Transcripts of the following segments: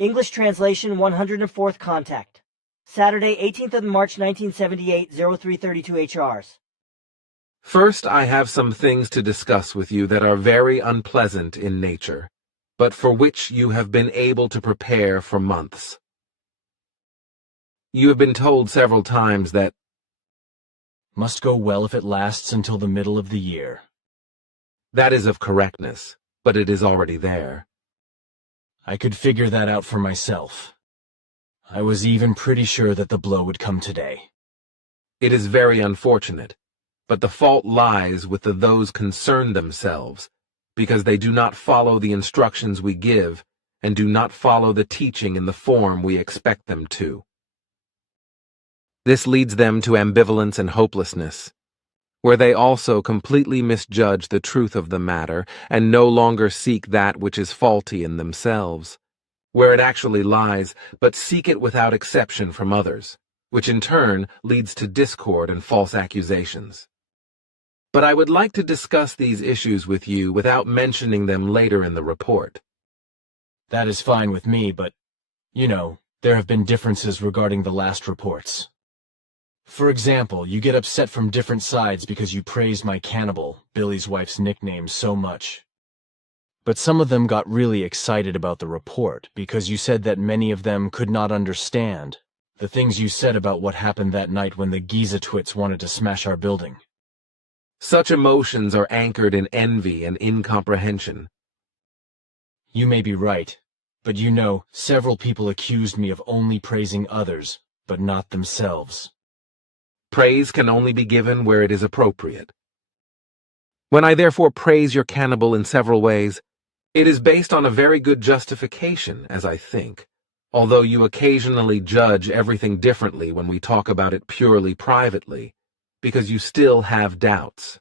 English translation 104th contact. Saturday, 18th of March 1978, 0332 HRs. First, I have some things to discuss with you that are very unpleasant in nature, but for which you have been able to prepare for months. You have been told several times that must go well if it lasts until the middle of the year. That is of correctness, but it is already there. I could figure that out for myself. I was even pretty sure that the blow would come today. It is very unfortunate, but the fault lies with those concerned themselves, because they do not follow the instructions we give and do not follow the teaching in the form we expect them to. This leads them to ambivalence and hopelessness, where they also completely misjudge the truth of the matter and no longer seek that which is faulty in themselves, where it actually lies, but seek it without exception from others, which in turn leads to discord and false accusations. But I would like to discuss these issues with you without mentioning them later in the report. That is fine with me, but, there have been differences regarding the last reports. For example, you get upset from different sides because you praised my cannibal, Billy's wife's nickname, so much. But some of them got really excited about the report because you said that many of them could not understand the things you said about what happened that night when the Giza twits wanted to smash our building. Such emotions are anchored in envy and incomprehension. You may be right, but several people accused me of only praising others, but not themselves. Praise can only be given where it is appropriate. When I therefore praise your cannibal in several ways, it is based on a very good justification, as I think, although you occasionally judge everything differently when we talk about it purely privately, because you still have doubts.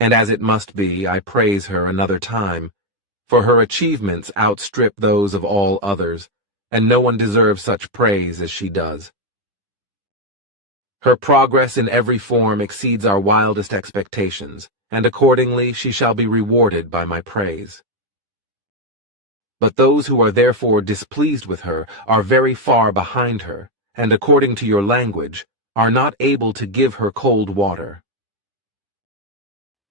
And as it must be, I praise her another time, for her achievements outstrip those of all others, and no one deserves such praise as she does. Her progress in every form exceeds our wildest expectations, and accordingly she shall be rewarded by my praise. But those who are therefore displeased with her are very far behind her, and according to your language, are not able to give her cold water.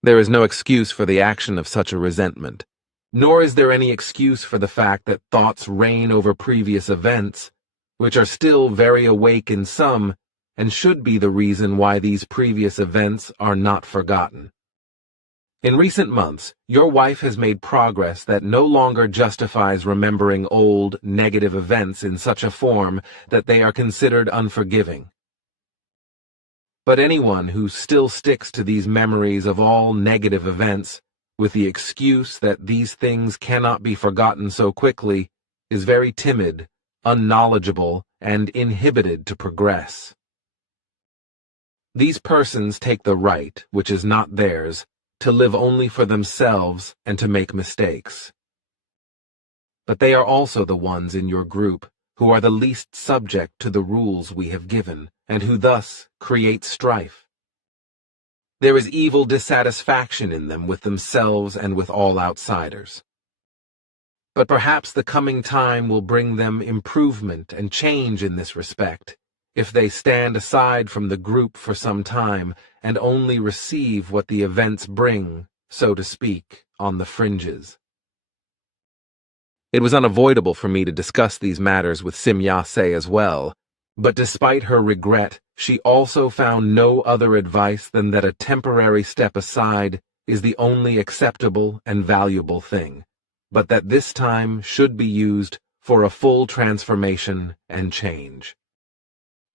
There is no excuse for the action of such a resentment, nor is there any excuse for the fact that thoughts reign over previous events, which are still very awake in some, and should be the reason why these previous events are not forgotten. In recent months, your wife has made progress that no longer justifies remembering old, negative events in such a form that they are considered unforgiving. But anyone who still sticks to these memories of all negative events, with the excuse that these things cannot be forgotten so quickly, is very timid, unknowledgeable, and inhibited to progress. These persons take the right, which is not theirs, to live only for themselves and to make mistakes. But they are also the ones in your group who are the least subject to the rules we have given, and who thus create strife. There is evil dissatisfaction in them with themselves and with all outsiders. But perhaps the coming time will bring them improvement and change in this respect, if they stand aside from the group for some time and only receive what the events bring, so to speak, on the fringes. It was unavoidable for me to discuss these matters with Simyase as well, but despite her regret, she also found no other advice than that a temporary step aside is the only acceptable and valuable thing, but that this time should be used for a full transformation and change.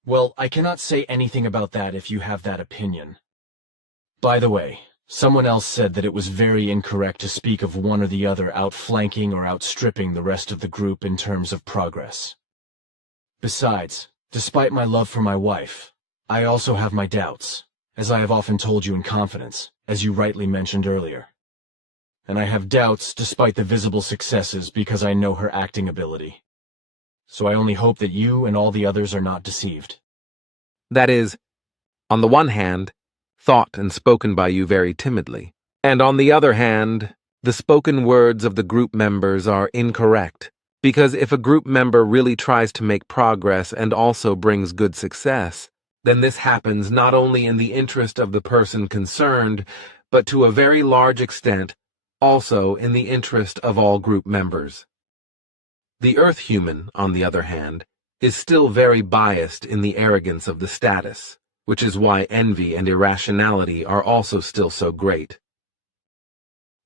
Well, I cannot say anything about that if you have that opinion. By the way, someone else said that it was very incorrect to speak of one or the other outflanking or outstripping the rest of the group in terms of progress. Besides, despite my love for my wife, I also have my doubts, as I have often told you in confidence, as you rightly mentioned earlier. And I have doubts despite the visible successes because I know her acting ability. So I only hope that you and all the others are not deceived. That is, on the one hand, thought and spoken by you very timidly, and on the other hand, the spoken words of the group members are incorrect, Because if a group member really tries to make progress and also brings good success, then this happens not only in the interest of the person concerned, but to a very large extent also in the interest of all group members. The Earth human, on the other hand, is still very biased in the arrogance of the status, which is why envy and irrationality are also still so great.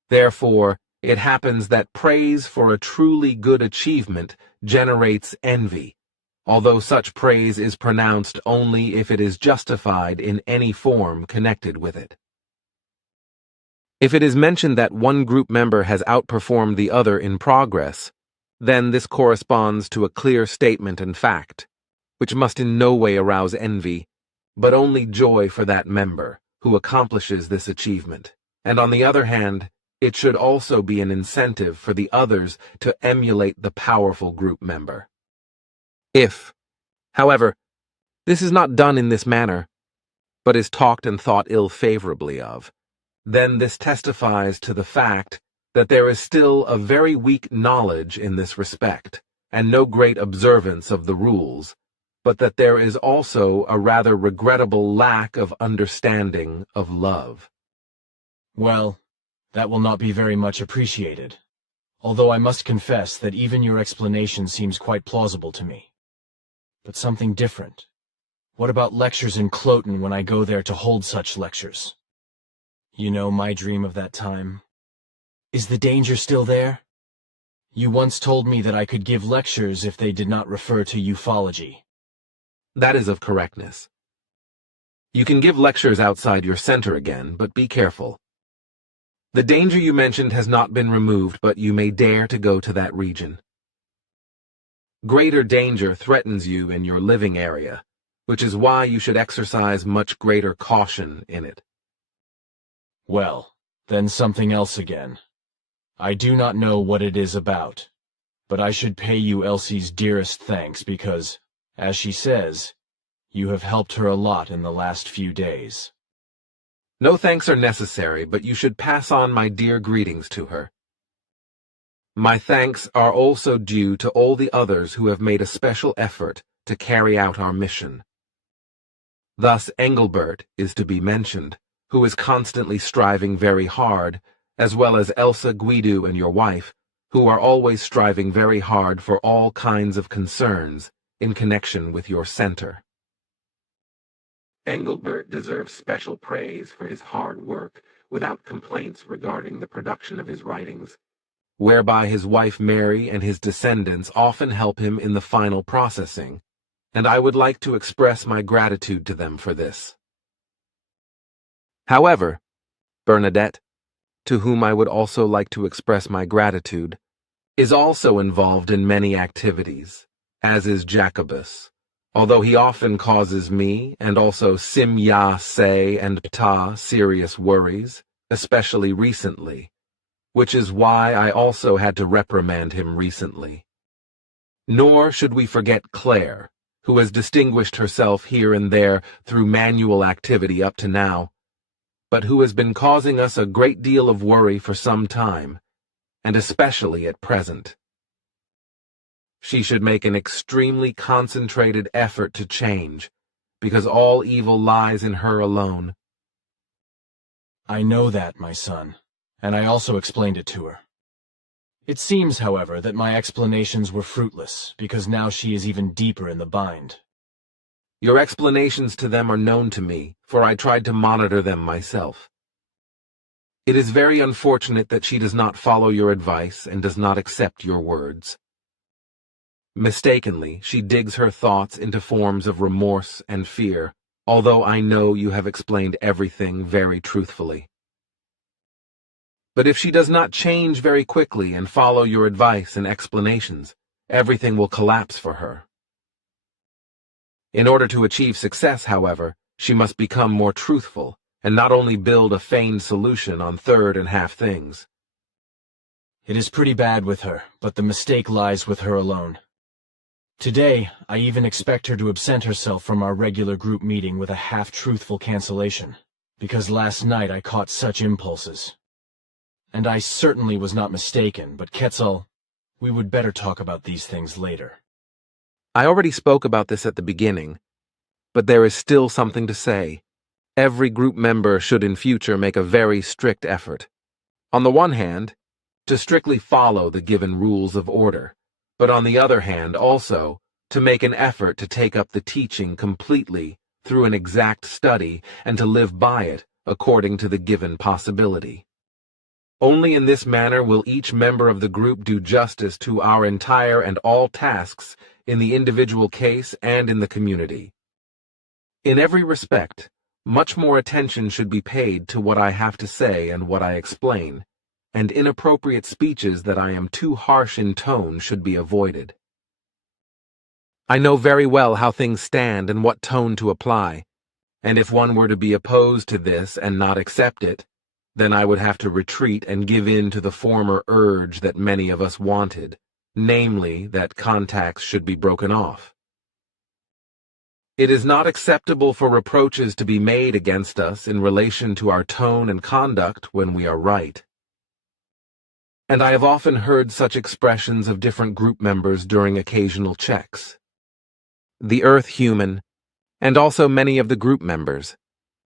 Therefore, it happens that praise for a truly good achievement generates envy, although such praise is pronounced only if it is justified in any form connected with it. If it is mentioned that one group member has outperformed the other in progress, then this corresponds to a clear statement and fact, which must in no way arouse envy, but only joy for that member who accomplishes this achievement. And on the other hand, it should also be an incentive for the others to emulate the powerful group member. If, however, this is not done in this manner, but is talked and thought ill-favorably of, then this testifies to the fact that there is still a very weak knowledge in this respect, and no great observance of the rules, but that there is also a rather regrettable lack of understanding of love. Well, that will not be very much appreciated, although I must confess that even your explanation seems quite plausible to me. But something different. What about lectures in Cloten when I go there to hold such lectures? You know my dream of that time. Is the danger still there? You once told me that I could give lectures if they did not refer to ufology. That is of correctness. You can give lectures outside your center again, but be careful. The danger you mentioned has not been removed, but you may dare to go to that region. Greater danger threatens you in your living area, which is why you should exercise much greater caution in it. Well, then something else again. I do not know what it is about, but I should pay you Elsie's dearest thanks because, as she says, you have helped her a lot in the last few days. No thanks are necessary, but you should pass on my dear greetings to her. My thanks are also due to all the others who have made a special effort to carry out our mission. Thus Engelbert is to be mentioned, who is constantly striving very hard, as well as Elsa Guido and your wife, who are always striving very hard for all kinds of concerns in connection with your center. Engelbert deserves special praise for his hard work without complaints regarding the production of his writings, whereby his wife Mary and his descendants often help him in the final processing, and I would like to express my gratitude to them for this. However, Bernadette, to whom I would also like to express my gratitude, is also involved in many activities, as is Jacobus, although he often causes me, and also Simya Se and Ptah, serious worries, especially recently, which is why I also had to reprimand him recently. Nor should we forget Claire, who has distinguished herself here and there through manual activity up to now, but who has been causing us a great deal of worry for some time, and especially at present. She should make an extremely concentrated effort to change, because all evil lies in her alone. I know that, my son, and I also explained it to her. It seems, however, that my explanations were fruitless, because now she is even deeper in the bind. Your explanations to them are known to me, for I tried to monitor them myself. It is very unfortunate that she does not follow your advice and does not accept your words. Mistakenly, she digs her thoughts into forms of remorse and fear, although I know you have explained everything very truthfully. But if she does not change very quickly and follow your advice and explanations, everything will collapse for her. In order to achieve success, however, she must become more truthful, and not only build a feigned solution on third and half things. It is pretty bad with her, but the mistake lies with her alone. Today, I even expect her to absent herself from our regular group meeting with a half-truthful cancellation, because last night I caught such impulses. And I certainly was not mistaken, but Quetzal, We would better talk about these things later. I already spoke about this at the beginning, but there is still something to say. Every group member should in future make a very strict effort. On the one hand, to strictly follow the given rules of order, but on the other hand also, to make an effort to take up the teaching completely through an exact study and to live by it according to the given possibility. Only in this manner will each member of the group do justice to our entire and all tasks in the individual case and in the community. In every respect, much more attention should be paid to what I have to say and what I explain, and inappropriate speeches that I am too harsh in tone should be avoided. I know very well how things stand and what tone to apply, and if one were to be opposed to this and not accept it, then I would have to retreat and give in to the former urge that many of us wanted, namely that contacts should be broken off. It is not acceptable for reproaches to be made against us in relation to our tone and conduct when we are right. And I have often heard such expressions of different group members during occasional checks. The Earth human, and also many of the group members,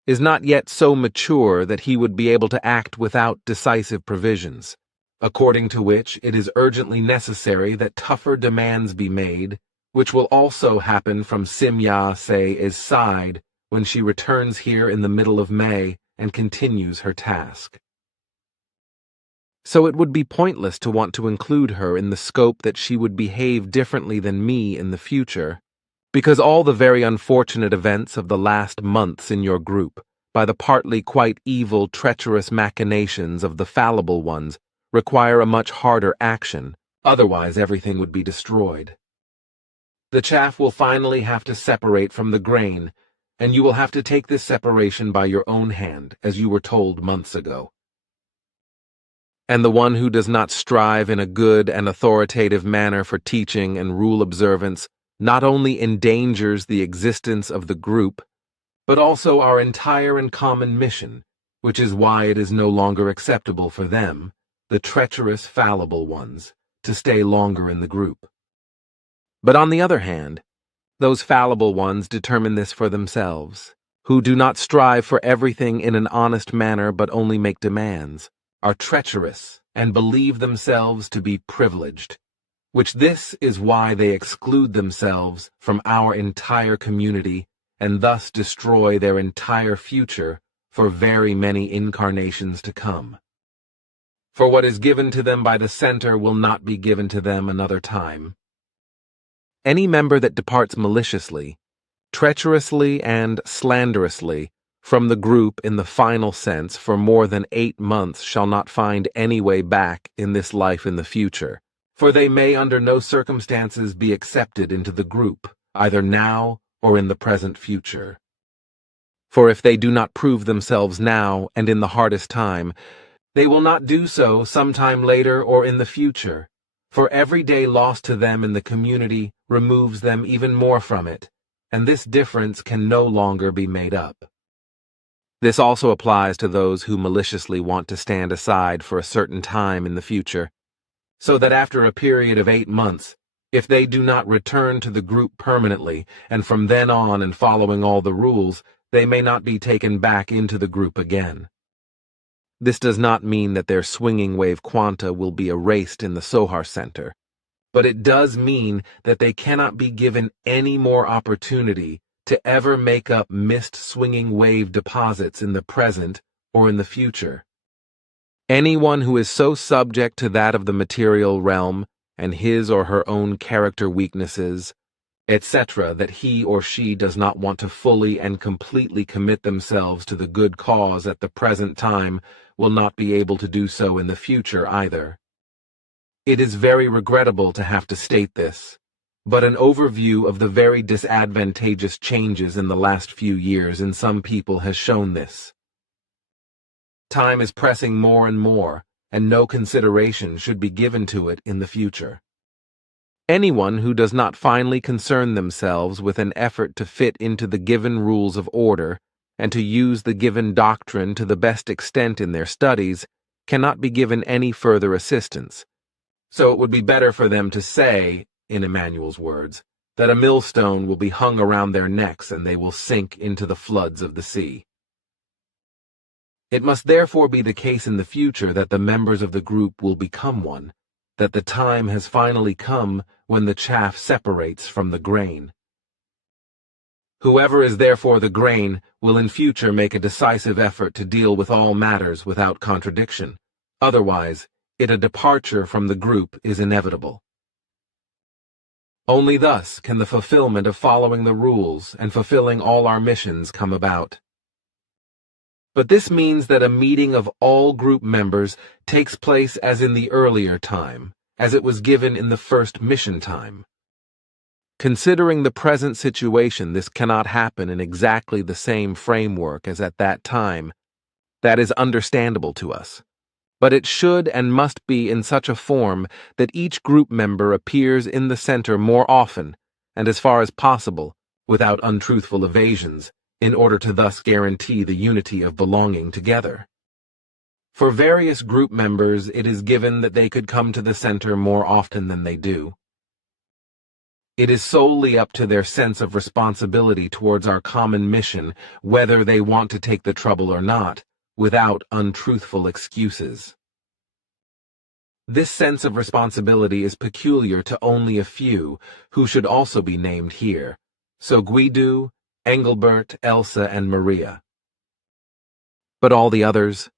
is not yet so mature that he would be able to act without decisive provisions, according to which it is urgently necessary that tougher demands be made, which will also happen from Simya-se's side when she returns here in the middle of May and continues her task. So it would be pointless to want to include her in the scope that she would behave differently than me in the future, because all the very unfortunate events of the last months in your group, by the partly quite evil, treacherous machinations of the fallible ones, require a much harder action, otherwise everything would be destroyed. The chaff will finally have to separate from the grain, and you will have to take this separation by your own hand, as you were told months ago. And the one who does not strive in a good and authoritative manner for teaching and rule observance not only endangers the existence of the group, but also our entire and common mission, which is why it is no longer acceptable for them, the treacherous, fallible ones, to stay longer in the group. But on the other hand, those fallible ones determine this for themselves, who do not strive for everything in an honest manner but only make demands, are treacherous, and believe themselves to be privileged, which this is why they exclude themselves from our entire community and thus destroy their entire future for very many incarnations to come. For what is given to them by the center will not be given to them another time. Any member that departs maliciously, treacherously, and slanderously from the group in the final sense for more than 8 months shall not find any way back in this life in the future, for they may under no circumstances be accepted into the group, either now or in the present future. For if they do not prove themselves now and in the hardest time, they will not do so sometime later or in the future, for every day lost to them in the community removes them even more from it, and this difference can no longer be made up. This also applies to those who maliciously want to stand aside for a certain time in the future, so that after a period of 8 months, if they do not return to the group permanently, and from then on and following all the rules, they may not be taken back into the group again. This does not mean that their swinging wave quanta will be erased in the Sohar Center, but it does mean that they cannot be given any more opportunity to ever make up missed swinging wave deposits in the present or in the future. Anyone who is so subject to that of the material realm and his or her own character weaknesses, etc., that he or she does not want to fully and completely commit themselves to the good cause at the present time will not be able to do so in the future either. It is very regrettable to have to state this, but an overview of the very disadvantageous changes in the last few years in some people has shown this. Time is pressing more and more, and no consideration should be given to it in the future. Anyone who does not finally concern themselves with an effort to fit into the given rules of order and to use the given doctrine to the best extent in their studies cannot be given any further assistance, So it would be better for them to say, in Emmanuel's words, that a millstone will be hung around their necks and they will sink into the floods of the sea. It must therefore be the case in the future that the members of the group will become one, that the time has finally come when the chaff separates from the grain. Whoever is therefore the grain will in future make a decisive effort to deal with all matters without contradiction. Otherwise, a departure from the group is inevitable. Only thus can the fulfillment of following the rules and fulfilling all our missions come about. But this means that a meeting of all group members takes place as in the earlier time, as it was given in the first mission time. Considering the present situation, this cannot happen in exactly the same framework as at that time. That is understandable to us. But it should and must be in such a form that each group member appears in the center more often, and as far as possible, without untruthful evasions, in order to thus guarantee the unity of belonging together. For various group members, it is given that they could come to the center more often than they do. It is solely up to their sense of responsibility towards our common mission whether they want to take the trouble or not, without untruthful excuses. This sense of responsibility is peculiar to only a few, who should also be named here, so Guido, Engelbert, Elsa, and Maria. But all the others,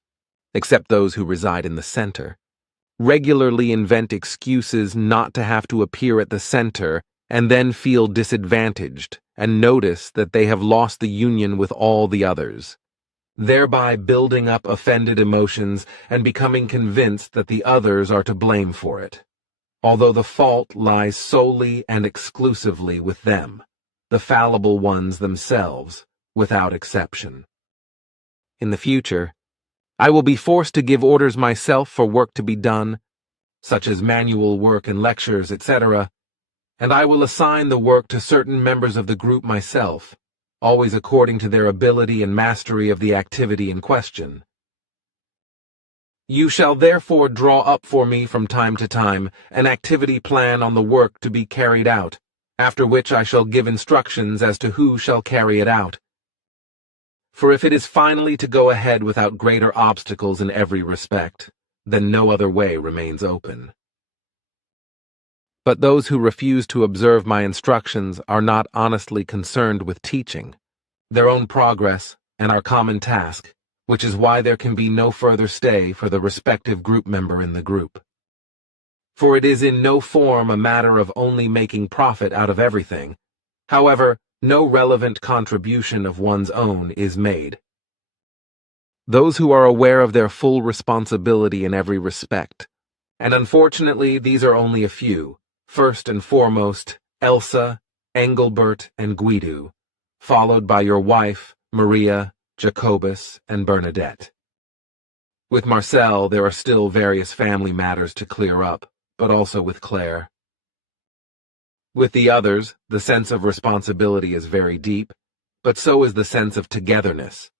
except those who reside in the center, regularly invent excuses not to have to appear at the center and then feel disadvantaged and notice that they have lost the union with all the others, thereby building up offended emotions and becoming convinced that the others are to blame for it, although the fault lies solely and exclusively with them, the fallible ones themselves, without exception. In the future, I will be forced to give orders myself for work to be done, such as manual work and lectures, etc., and I will assign the work to certain members of the group myself, always according to their ability and mastery of the activity in question. You shall therefore draw up for me from time to time an activity plan on the work to be carried out, after which I shall give instructions as to who shall carry it out. For if it is finally to go ahead without greater obstacles in every respect, then no other way remains open. But those who refuse to observe my instructions are not honestly concerned with teaching, their own progress, and our common task, which is why there can be no further stay for the respective group member in the group. For it is in no form a matter of only making profit out of everything. However, no relevant contribution of one's own is made. Those who are aware of their full responsibility in every respect, and unfortunately these are only a few, first and foremost, Elsa, Engelbert, and Guido, followed by your wife, Maria, Jacobus, and Bernadette. With Marcel, there are still various family matters to clear up, but also with Claire. With the others, the sense of responsibility is very deep, but so is the sense of togetherness.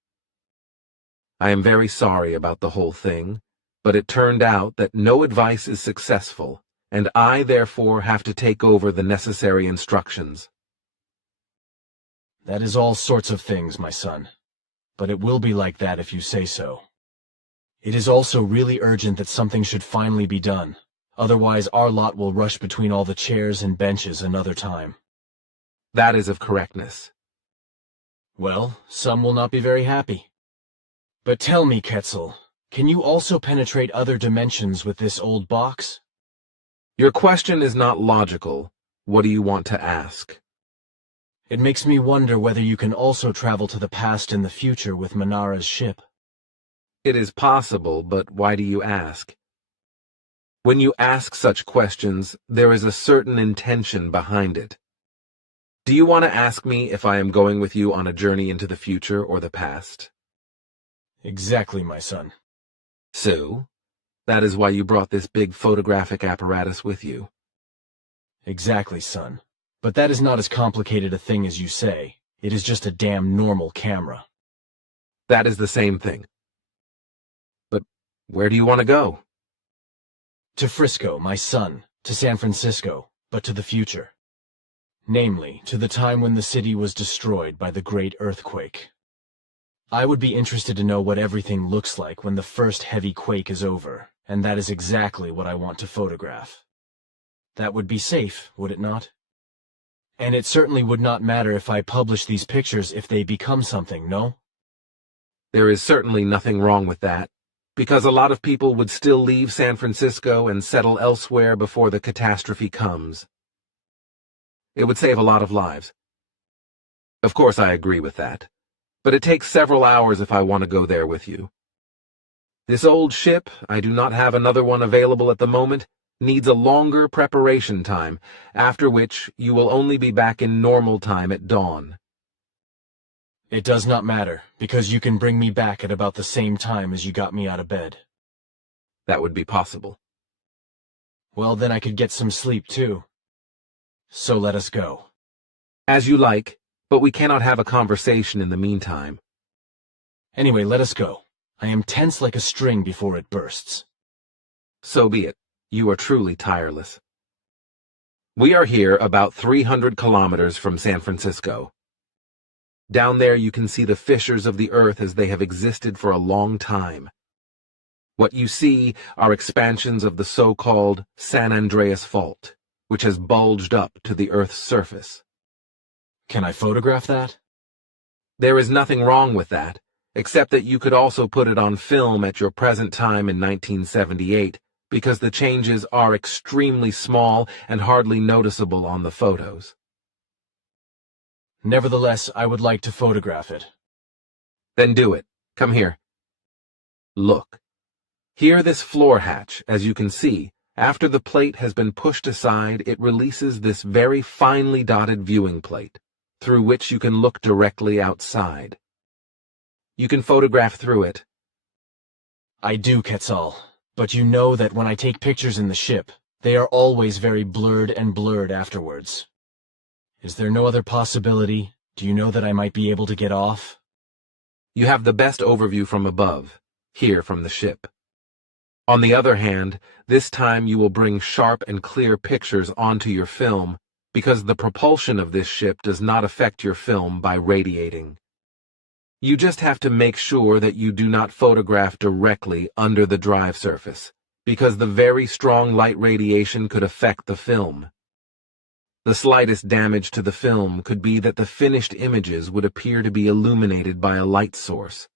I am very sorry about the whole thing, but it turned out that no advice is successful, and I therefore have to take over the necessary instructions. That is all sorts of things, my son. But it will be like that if you say so. It is also really urgent that something should finally be done. Otherwise our lot will rush between all the chairs and benches another time. That is of correctness. Well, some will not be very happy. But tell me, Quetzal, can you also penetrate other dimensions with this old box? Your question is not logical. What do you want to ask? It makes me wonder whether you can also travel to the past and the future with Manara's ship. It is possible, but why do you ask? When you ask such questions, there is a certain intention behind it. Do you want to ask me if I am going with you on a journey into the future or the past? Exactly, my son. So, that is why you brought this big photographic apparatus with you. Exactly, son. But that is not as complicated a thing as you say. It is just a damn normal camera. That is the same thing. But where do you want to go? To Frisco, my son, to San Francisco, but to the future. Namely, to the time when the city was destroyed by the great earthquake. I would be interested to know what everything looks like when the first heavy quake is over, and that is exactly what I want to photograph. That would be safe, would it not? And it certainly would not matter if I publish these pictures if they become something, no? There is certainly nothing wrong with that, because a lot of people would still leave San Francisco and settle elsewhere before the catastrophe comes. It would save a lot of lives. Of course, I agree with that, but it takes several hours if I want to go there with you. This old ship, I do not have another one available at the moment, needs a longer preparation time, after which you will only be back in normal time at dawn. It does not matter, because you can bring me back at about the same time as you got me out of bed. That would be possible. Well, then I could get some sleep, too. So let us go. As you like, but we cannot have a conversation in the meantime. Anyway, let us go. I am tense like a string before it bursts. So be it. You are truly tireless. We are here about 300 kilometers from San Francisco. Down there you can see the fissures of the earth as they have existed for a long time. What you see are expansions of the so-called San Andreas Fault, which has bulged up to the Earth's surface. Can I photograph that? There is nothing wrong with that, except that you could also put it on film at your present time in 1978, because the changes are extremely small and hardly noticeable on the photos. Nevertheless, I would like to photograph it. Then do it. Come here. Look. Here this floor hatch, as you can see, after the plate has been pushed aside, it releases this very finely dotted viewing plate, through which you can look directly outside. You can photograph through it. I do, Quetzal, but you know that when I take pictures in the ship, they are always very blurred afterwards. Is there no other possibility? Do you know that I might be able to get off? You have the best overview from above, here from the ship. On the other hand, this time you will bring sharp and clear pictures onto your film, because the propulsion of this ship does not affect your film by radiating. You just have to make sure that you do not photograph directly under the drive surface, because the very strong light radiation could affect the film. The slightest damage to the film could be that the finished images would appear to be illuminated by a light source.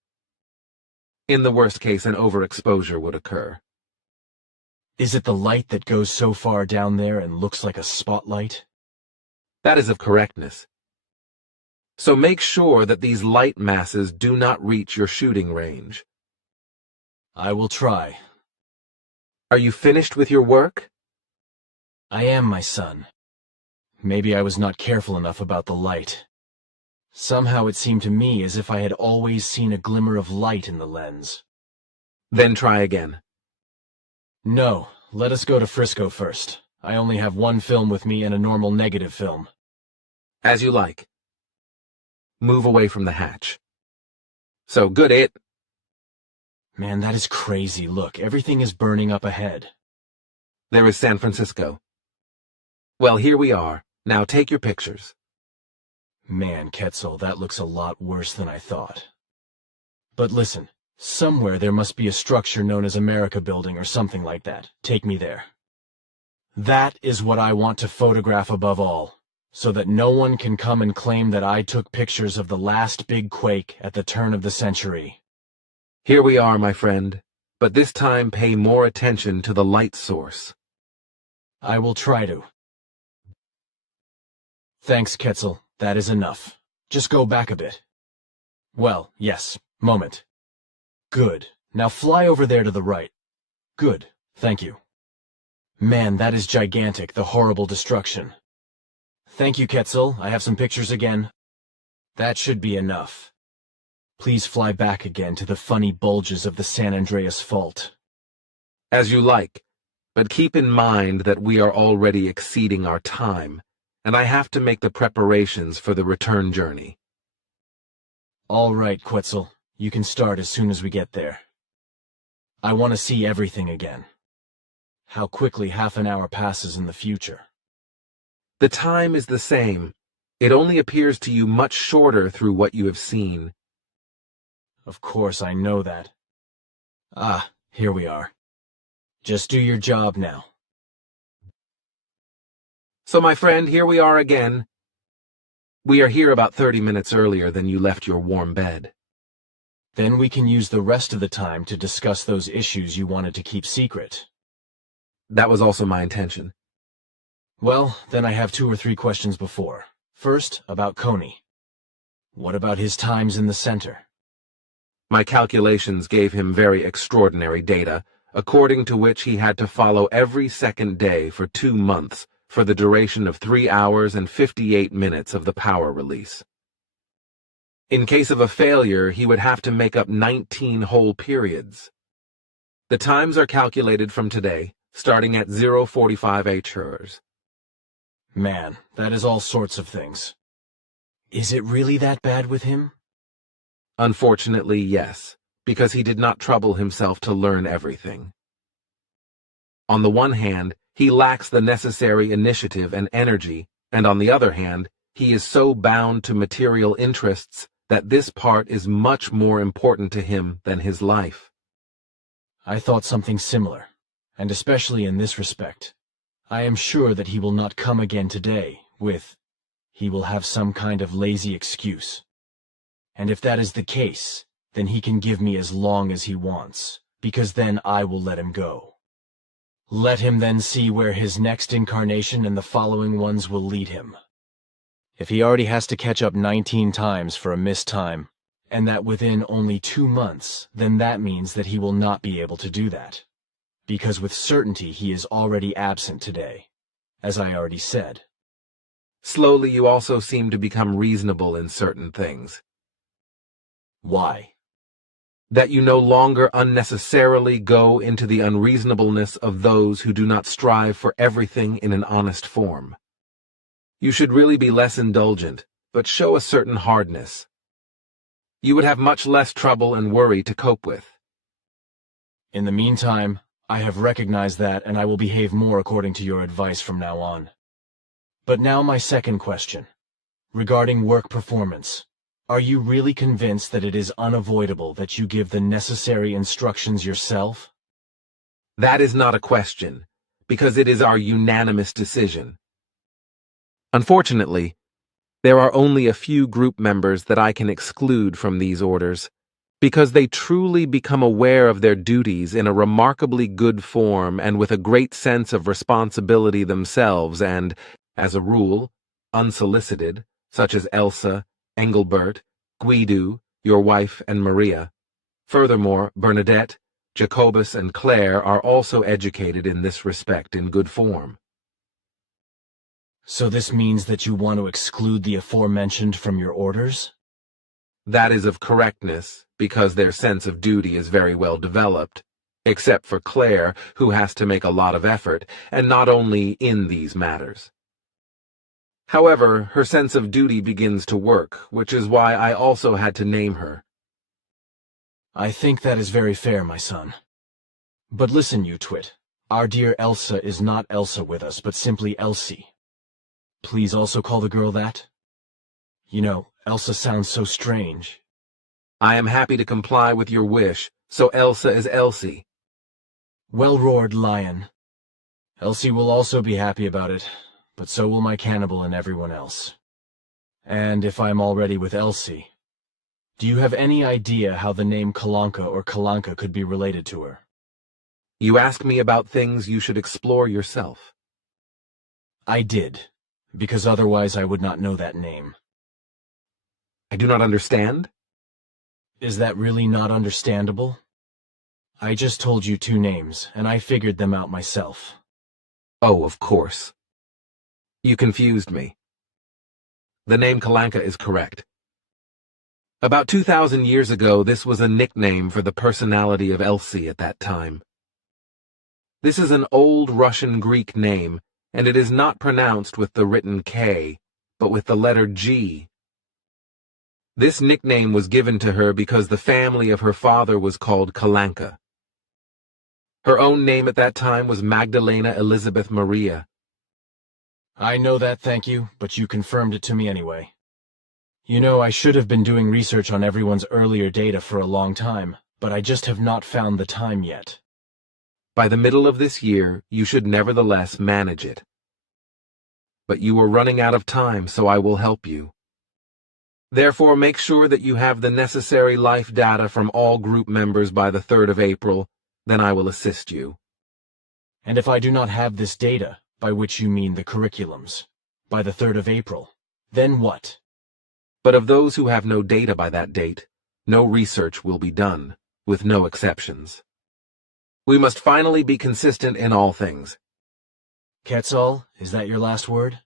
In the worst case, an overexposure would occur. Is it the light that goes so far down there and looks like a spotlight? That is of correctness. So make sure that these light masses do not reach your shooting range. I will try. Are you finished with your work? I am, my son. Maybe I was not careful enough about the light. Somehow it seemed to me as if I had always seen a glimmer of light in the lens. Then try again. No, let us go to Frisco first. I only have one film with me and a normal negative film. As you like. Move away from the hatch. So good it. Man, that is crazy. Look, everything is burning up ahead. There is San Francisco. Well, here we are. Now take your pictures. Man, Quetzal, that looks a lot worse than I thought. But listen, somewhere there must be a structure known as America Building or something like that. Take me there. That is what I want to photograph above all, so that no one can come and claim that I took pictures of the last big quake at the turn of the century. Here we are, my friend, but this time pay more attention to the light source. I will try to. Thanks, Quetzal. That is enough. Just go back a bit. Well, yes. Moment. Good. Now fly over there to the right. Good. Thank you. Man, that is gigantic, the horrible destruction. Thank you, Quetzal. I have some pictures again. That should be enough. Please fly back again to the funny bulges of the San Andreas Fault. As you like, but keep in mind that we are already exceeding our time, and I have to make the preparations for the return journey. All right, Quetzal. You can start as soon as we get there. I want to see everything again. how quickly half an hour passes in the future. The time is the same. It only appears to you much shorter through what you have seen. Of course, I know that. Ah, here we are. Just do your job now. So, my friend, here we are again. We are here about 30 minutes earlier than you left your warm bed. Then we can use the rest of the time to discuss those issues you wanted to keep secret. That was also my intention. Well, then I have 2 or 3 questions before. First, about Coney. What about his times in the center? My calculations gave him very extraordinary data, according to which he had to follow every second day for 2 months for the duration of 3 hours and 58 minutes of the power release. In case of a failure, he would have to make up 19 whole periods. The times are calculated from today, starting at 0:45 Hz. Man, that is all sorts of things. Is it really that bad with him? Unfortunately, yes, because he did not trouble himself to learn everything. On the one hand, he lacks the necessary initiative and energy, and on the other hand, he is so bound to material interests that this part is much more important to him than his life. I thought something similar, and especially in this respect. I am sure that he will not come again today he will have some kind of lazy excuse. And if that is the case, then he can give me as long as he wants, because then I will let him go. Let him then see where his next incarnation and the following ones will lead him. If he already has to catch up 19 times for a missed time, and that within only 2 months, then that means that he will not be able to do that. Because with certainty he is already absent today, as I already said. Slowly, you also seem to become reasonable in certain things. Why? That you no longer unnecessarily go into the unreasonableness of those who do not strive for everything in an honest form. You should really be less indulgent, but show a certain hardness. You would have much less trouble and worry to cope with. In the meantime, I have recognized that, and I will behave more according to your advice from now on. But now my second question. Regarding work performance. Are you really convinced that it is unavoidable that you give the necessary instructions yourself? That is not a question, because it is our unanimous decision. Unfortunately, there are only a few group members that I can exclude from these orders, because they truly become aware of their duties in a remarkably good form and with a great sense of responsibility themselves and, as a rule, unsolicited, such as Elsa, Engelbert, Guido, your wife, and Maria. Furthermore, Bernadette, Jacobus, and Claire are also educated in this respect in good form. So this means that you want to exclude the aforementioned from your orders? That is of correctness, because their sense of duty is very well developed, except for Claire, who has to make a lot of effort, and not only in these matters. However, her sense of duty begins to work, which is why I also had to name her. I think that is very fair, my son. But listen, you twit. Our dear Elsa is not Elsa with us, but simply Elsie. Please also call the girl that. You know, Elsa sounds so strange. I am happy to comply with your wish, so Elsa is Elsie. Well-roared lion. Elsie will also be happy about it, but so will my cannibal and everyone else. And if I'm already with Elsie, do you have any idea how the name Kalanka or Kalanka could be related to her? You ask me about things you should explore yourself. I did, because otherwise I would not know that name. I do not understand. Is that really not understandable? I just told you 2 names, and I figured them out myself. Oh, of course. You confused me. The name Kalanka is correct. About 2,000 years ago, this was a nickname for the personality of Elsie at that time. This is an old Russian Greek name, and it is not pronounced with the written K, but with the letter G. This nickname was given to her because the family of her father was called Kalanka. Her own name at that time was Magdalena Elizabeth Maria. I know that, thank you, but you confirmed it to me anyway. You know, I should have been doing research on everyone's earlier data for a long time, but I just have not found the time yet. By the middle of this year, you should nevertheless manage it. But you are running out of time, so I will help you. Therefore, make sure that you have the necessary life data from all group members by the 3rd of April, then I will assist you. And if I do not have this data, by which you mean the curriculums, by the 3rd of April, then what? But of those who have no data by that date, no research will be done, with no exceptions. We must finally be consistent in all things. Quetzal, is that your last word?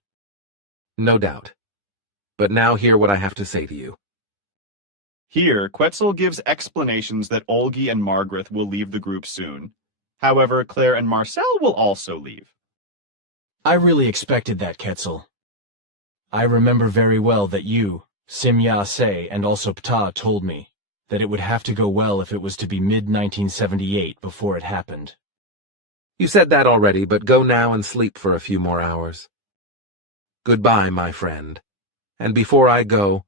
No doubt. But now hear what I have to say to you. Here, Quetzal gives explanations that Olgi and Margaret will leave the group soon. However, Claire and Marcel will also leave. I really expected that, Quetzal. I remember very well that you, Simya Se, and also Ptah told me that it would have to go well if it was to be mid-1978 before it happened. You said that already, but go now and sleep for a few more hours. Goodbye, my friend. And before I go,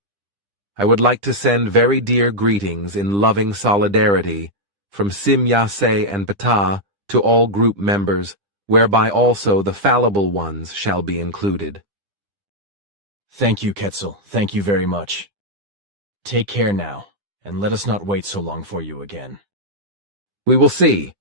I would like to send very dear greetings in loving solidarity from Simya Se and Ptah to all group members, whereby also the fallible ones shall be included. Thank you, Quetzal. Thank you very much. Take care now, and let us not wait so long for you again. We will see.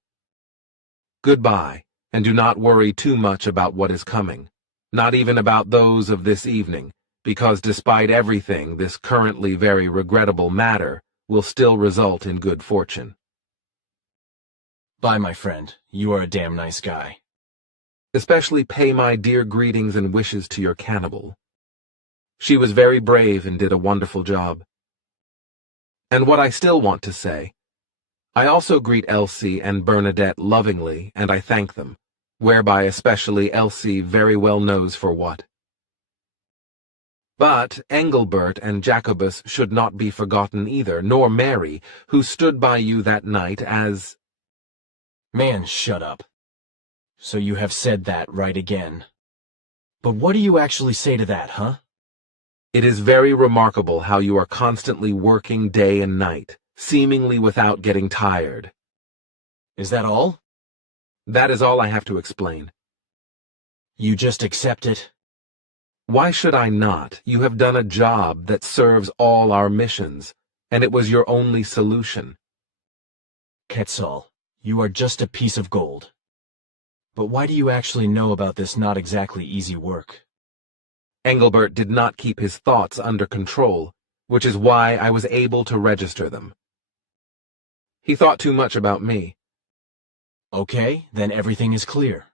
Goodbye, and do not worry too much about what is coming, not even about those of this evening, because despite everything, this currently very regrettable matter will still result in good fortune. Bye, my friend. You are a damn nice guy. Especially pay my dear greetings and wishes to your cannibal. She was very brave and did a wonderful job. And what I still want to say, I also greet Elsie and Bernadette lovingly, and I thank them, whereby especially Elsie very well knows for what. But Engelbert and Jacobus should not be forgotten either, nor Mary, who stood by you that night as— Man, shut up. So you have said that right again. But what do you actually say to that, huh? It is very remarkable how you are constantly working day and night, seemingly without getting tired. Is that all? That is all I have to explain. You just accept it? Why should I not? You have done a job that serves all our missions, and it was your only solution. Quetzal, you are just a piece of gold. But why do you actually know about this not exactly easy work? Engelbert did not keep his thoughts under control, which is why I was able to register them. He thought too much about me. Okay, then everything is clear.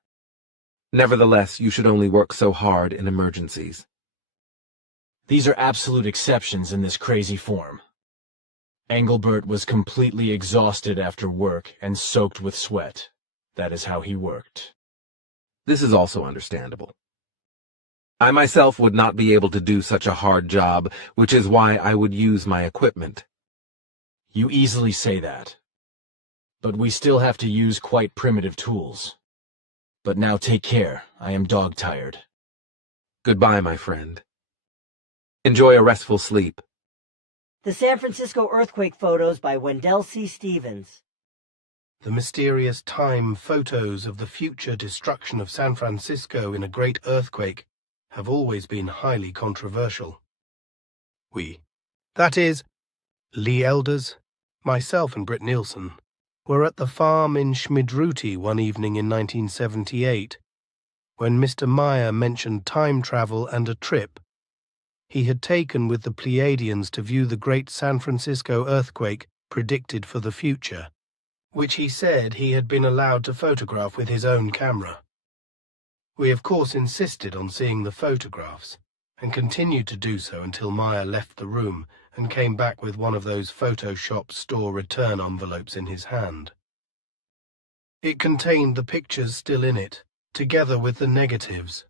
Nevertheless, you should only work so hard in emergencies. These are absolute exceptions in this crazy form. Engelbert was completely exhausted after work and soaked with sweat. That is how he worked. This is also understandable. I myself would not be able to do such a hard job, which is why I would use my equipment. You easily say that. But we still have to use quite primitive tools. But now take care, I am dog-tired. Goodbye, my friend. Enjoy a restful sleep. The San Francisco earthquake photos by Wendell C. Stevens. The mysterious time photos of the future destruction of San Francisco in a great earthquake have always been highly controversial. That is, Lee Elders, myself and Britt Nielsen, were at the farm in Schmidruti one evening in 1978, when Mr. Meier mentioned time travel and a trip he had taken with the Pleiadians to view the great San Francisco earthquake predicted for the future, which he said he had been allowed to photograph with his own camera. We of course insisted on seeing the photographs, and continued to do so until Meier left the room and came back with one of those Photoshop store return envelopes in his hand. It contained the pictures still in it, together with the negatives.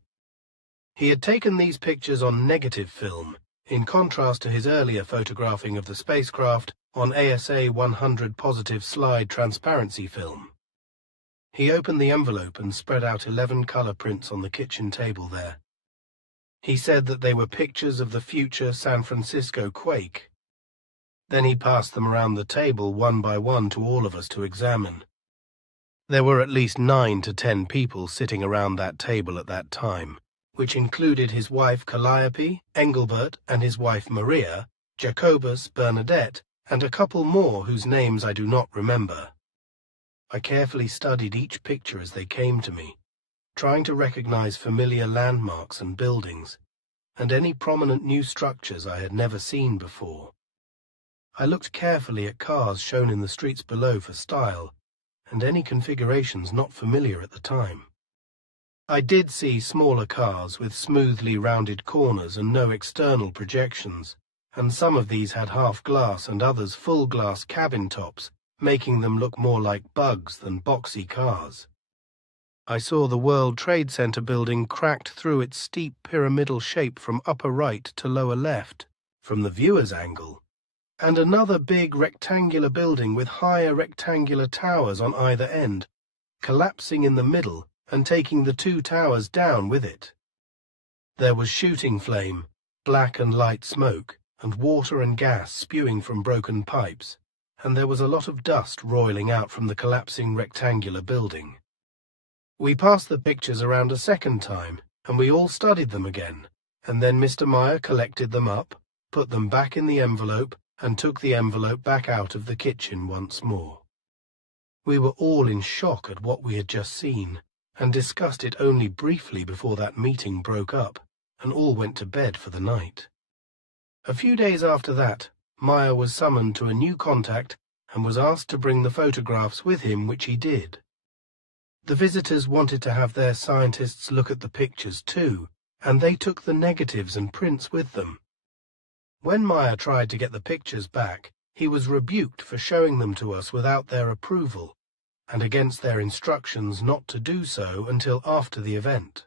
He had taken these pictures on negative film, in contrast to his earlier photographing of the spacecraft on ASA 100 positive slide transparency film. He opened the envelope and spread out 11 color prints on the kitchen table there. He said that they were pictures of the future San Francisco quake. Then he passed them around the table one by one to all of us to examine. There were at least 9 to 10 people sitting around that table at that time, which included his wife Calliope, Engelbert, and his wife Maria, Jacobus, Bernadette, and a couple more whose names I do not remember. I carefully studied each picture as they came to me, trying to recognize familiar landmarks and buildings, and any prominent new structures I had never seen before. I looked carefully at cars shown in the streets below for style, and any configurations not familiar at the time. I did see smaller cars with smoothly rounded corners and no external projections, and some of these had half glass and others full glass cabin tops, making them look more like bugs than boxy cars. I saw the World Trade Center building cracked through its steep pyramidal shape from upper right to lower left, from the viewer's angle, and another big rectangular building with higher rectangular towers on either end, collapsing in the middle and taking the 2 towers down with it. There was shooting flame, black and light smoke, and water and gas spewing from broken pipes, and there was a lot of dust roiling out from the collapsing rectangular building. We passed the pictures around a second time, and we all studied them again, and then Mr. Meier collected them up, put them back in the envelope, and took the envelope back out of the kitchen once more. We were all in shock at what we had just seen, and discussed it only briefly before that meeting broke up, and all went to bed for the night. A few days after that, Meier was summoned to a new contact and was asked to bring the photographs with him, which he did. The visitors wanted to have their scientists look at the pictures too, and they took the negatives and prints with them. When Meier tried to get the pictures back, he was rebuked for showing them to us without their approval, and against their instructions not to do so until after the event.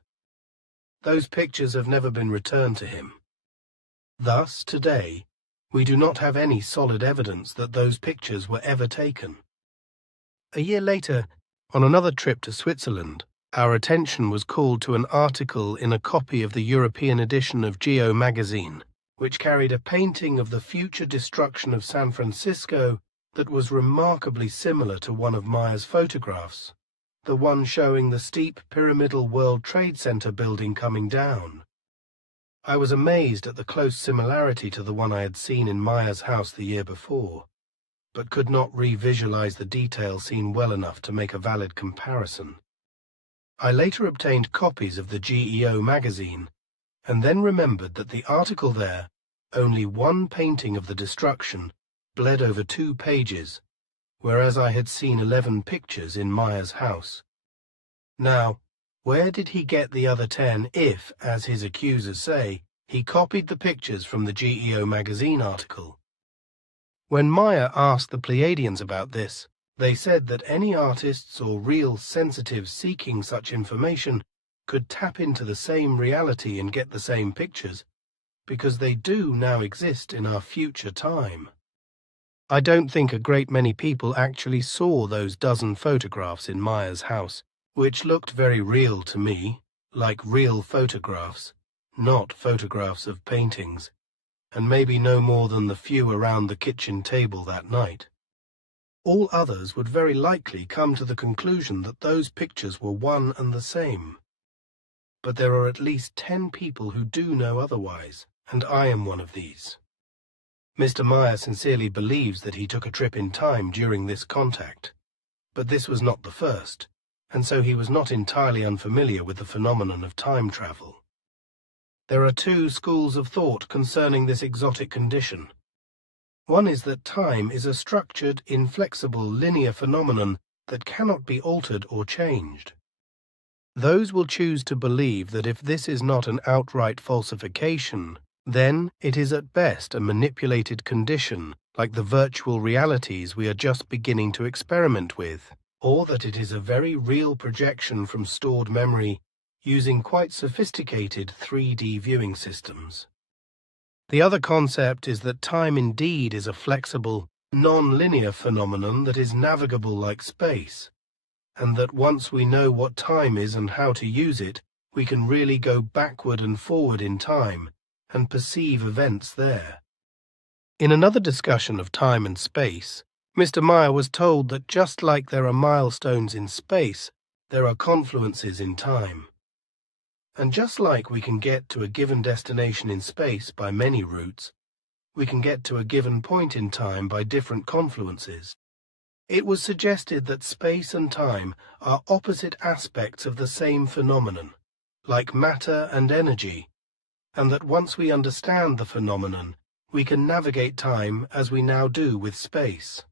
Those pictures have never been returned to him. Thus, today, we do not have any solid evidence that those pictures were ever taken. A year later, on another trip to Switzerland, our attention was called to an article in a copy of the European edition of Geo magazine, which carried a painting of the future destruction of San Francisco that was remarkably similar to one of Meier's photographs, the one showing the steep pyramidal World Trade Center building coming down. I was amazed at the close similarity to the one I had seen in Meier's house the year before, but could not re-visualize the detail seen well enough to make a valid comparison. I later obtained copies of the GEO magazine, and then remembered that the article there, only one painting of the destruction, bled over 2 pages, whereas I had seen 11 pictures in Meier's house. Now, where did he get the other 10 if, as his accusers say, he copied the pictures from the GEO magazine article? When Meier asked the Pleiadians about this, they said that any artists or real sensitives seeking such information could tap into the same reality and get the same pictures, because they do now exist in our future time. I don't think a great many people actually saw those dozen photographs in Meier's house, which looked very real to me, like real photographs, not photographs of paintings, and maybe no more than the few around the kitchen table that night. All others would very likely come to the conclusion that those pictures were one and the same. But there are at least 10 people who do know otherwise, and I am one of these. Mr. Meier sincerely believes that he took a trip in time during this contact, but this was not the first, and so he was not entirely unfamiliar with the phenomenon of time travel. There are 2 schools of thought concerning this exotic condition. One is that time is a structured, inflexible, linear phenomenon that cannot be altered or changed. Those will choose to believe that if this is not an outright falsification, then it is at best a manipulated condition, like the virtual realities we are just beginning to experiment with, or that it is a very real projection from stored memory using quite sophisticated 3D viewing systems. The other concept is that time indeed is a flexible, non-linear phenomenon that is navigable like space, and that once we know what time is and how to use it, we can really go backward and forward in time and perceive events there. In another discussion of time and space, Mr. Meier was told that just like there are milestones in space, there are confluences in time. And just like we can get to a given destination in space by many routes, we can get to a given point in time by different confluences. It was suggested that space and time are opposite aspects of the same phenomenon, like matter and energy, and that once we understand the phenomenon, we can navigate time as we now do with space.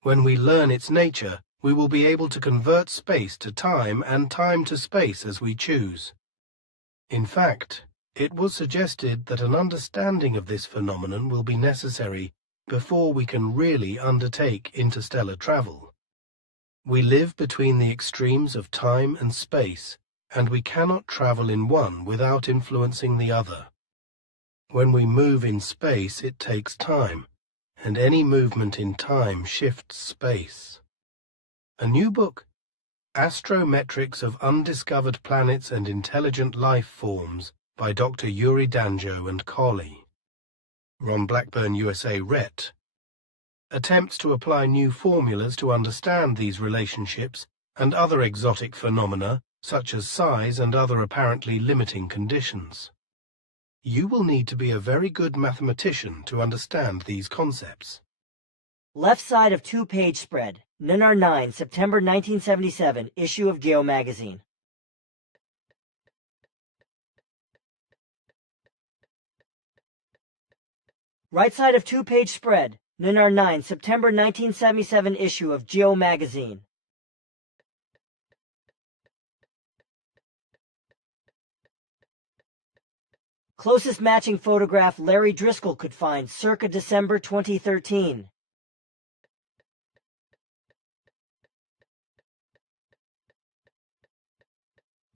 When we learn its nature, we will be able to convert space to time and time to space as we choose. In fact, it was suggested that an understanding of this phenomenon will be necessary before we can really undertake interstellar travel. We live between the extremes of time and space, and we cannot travel in one without influencing the other. When we move in space, it takes time, and any movement in time shifts space. A new book, Astrometrics of Undiscovered Planets and Intelligent Life Forms, by Dr. Yuri Danjo and Colley, Ron Blackburn, USA Ret, attempts to apply new formulas to understand these relationships and other exotic phenomena, such as size and other apparently limiting conditions. You will need to be a very good mathematician to understand these concepts. Left side of two-page spread. NUNAR 9, September 1977, issue of Geo magazine. Right side of two-page spread. NUNAR 9, September 1977, issue of Geo magazine. Closest matching photograph Larry Driscoll could find circa December 2013.